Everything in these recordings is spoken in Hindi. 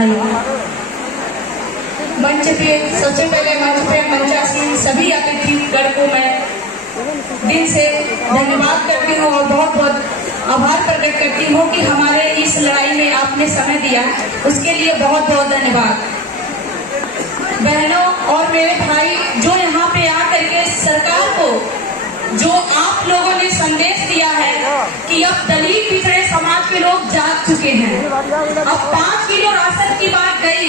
हेलो। मंच पे सबसे पहले मंचासीन सभी अतिथिगण को मैं दिल से धन्यवाद करती हूँ और बहुत बहुत आभार प्रकट करती हूँ कि हमारे इस लड़ाई में आपने समय दिया, उसके लिए बहुत बहुत धन्यवाद। बहनों और मेरे भाई, जो यहाँ पे आकर के सरकार को जो आप लोगों ने संदेश दिया है कि अब दलित पिछड़े समाज के लोग जाग चुके हैं, अब 5 किलो राशन की बात गई,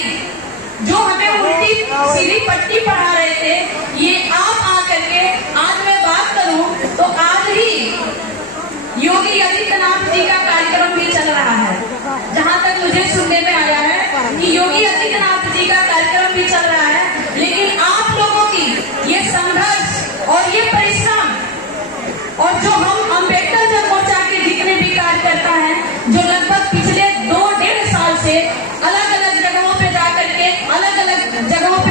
जो हमें उल्टी सीधी पट्टी पढ़ा रहे थे, ये आप आकर के आज मैं बात करूं तो आज ही योगी आदित्यनाथ जी का कार्यक्रम भी चल रहा है। जहां तक मुझे सुनने में आया है कि योगी आदित्यनाथ जी का कार्यक्रम भी चल रहा है, लेकिन आप लोगों की ये संघर्ष और ये परिश्रम और जो हम अम्बेडकर जन मोर्चा के जितने भी कार्यकर्ता हैं, जो लगभग पिछले 2-1.5 साल से अलग अलग जगहों पे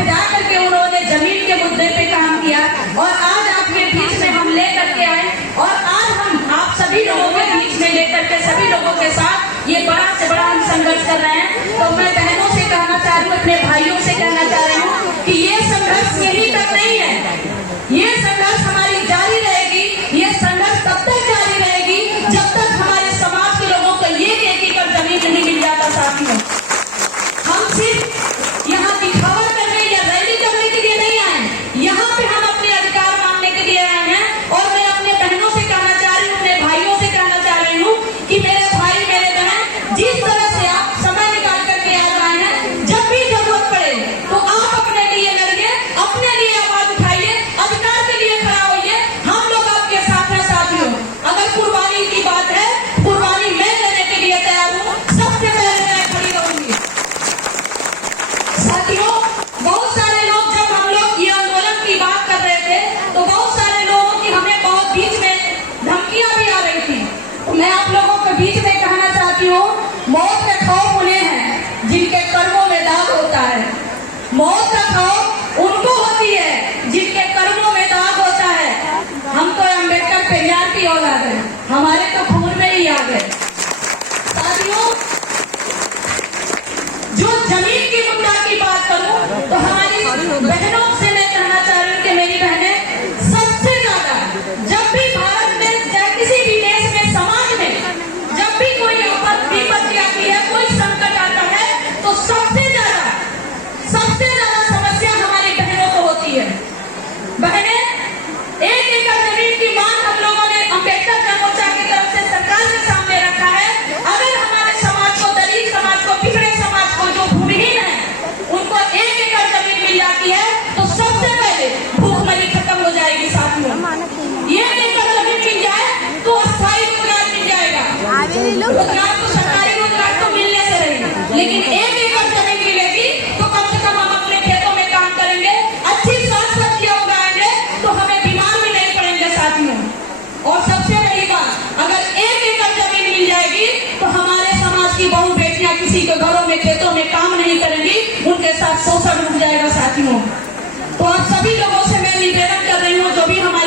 जाकर के उन्होंने जमीन के मुद्दे पे काम किया और आज आपके बीच में हम लेकर के आए और आज हम आप सभी लोगों के बीच में लेकर के सभी लोगों के साथ ये बड़ा से बड़ा हम संघर्ष कर रहे हैं। तो मैं बहनों से कहना चाह रही हूँ, अपने भाइयों से कहना चाह रही हूँ कि ये संघर्ष यहीं तक नहीं है, ये संघर्ष हमारी जारी रहेगी। ये संघर्ष तब तक जारी रहेगी जब तक हमारे समाज के लोगों को ये एक एकड़ जमीन नहीं मिल जाता। साथियों, हम सिर्फ यहाँ दिखावा करने या रैली करने के लिए नहीं आए, यहाँ पे हम अपने अधिकार मांगने के लिए आए हैं। और मैं अपने बहनों से कहना चाह रही हूँ, अपने भाइयों से कहना चाह रही हूँ कि मेरे भाई मेरे बहन, जिस तरह से आप समय निकाल करके आ रहे हैं, जब भी जरूरत पड़े तो आप अपने लिए लड़िए, अपने लिए आवाज उठाइए, अधिकार के लिए खड़ा होइए, हम लोग आपके साथ हैं। साथियों, अगर कुर्बानी की बात है, कुर्बानी मैं देने के लिए तैयार हूँ, सबसे पहले मैं खड़ी रहूंगी। साथियों, बहुत सारे लोग, जब हम लोग ये आंदोलन की बात कर रहे थे तो बहुत सारे लोगों की हमें बहुत बीच में धमकियां भी आ रही थी। तो मैं आप लोगों के बीच में कहना चाहती हूँ, मौत का खौफ उन्हें है जिनके कर्मों में दाग होता है। मौत का खौफ उनको होती है जिनके कर्मों में दाग होता है। हम तो अम्बेडकर पेरियार की औलाद है, हमारे तो खून में ही याद है। साथियों, जो जमीन की मुद्दा की बात करूं तो हमारी बहनों से मैं कहना चाह रही हूँ कि मेरी बहनें, सबसे ज्यादा जब भी भारत में या किसी भी देश में, समाज में जब भी कोई विपत्ति आती है, कोई संकट आता है, तो सबसे ज्यादा समस्या हमारी बहनों को होती है। बहनें, 1 एकड़ जमीन की मांग हम लोगों ने अम्बेडकर जन मोर्चा की तरफ से सरकार के सामने रखा है। अगर हमारे समाज को, दलित समाज को, पिछड़े समाज को, जो भूमिहीन है, उनको 1 एकड़ जमीन मिल जाती है तो सबसे पहले भूखमरी खत्म हो जाएगी। साथियों, 1 एकड़ जमीन मिल जाए तो अस्थायी रोजगार मिल जाएगा। रोजगार तो, सरकारी रोजगार तो मिलने से रहेगा, लेकिन 1 एकड़ जमीन मिलेगी तो कम से कम हम अपने खेतों में काम करेंगे, अच्छी साग सब्जियां उगाएंगे तो हमें बीमार भी नहीं पड़ेंगे। साथियों, और सबसे बड़ी बात, अगर 1 एकड़ जमीन मिल जाएगी तो हमारे समाज की बहू बेटियां किसी के घरों में, खेतों में काम नहीं करेंगी, उनके साथ शोषण रुक जाएगा। साथियों, तो आप सभी लोगों से मैं निवेदन कर रही हूँ, जो भी हमारे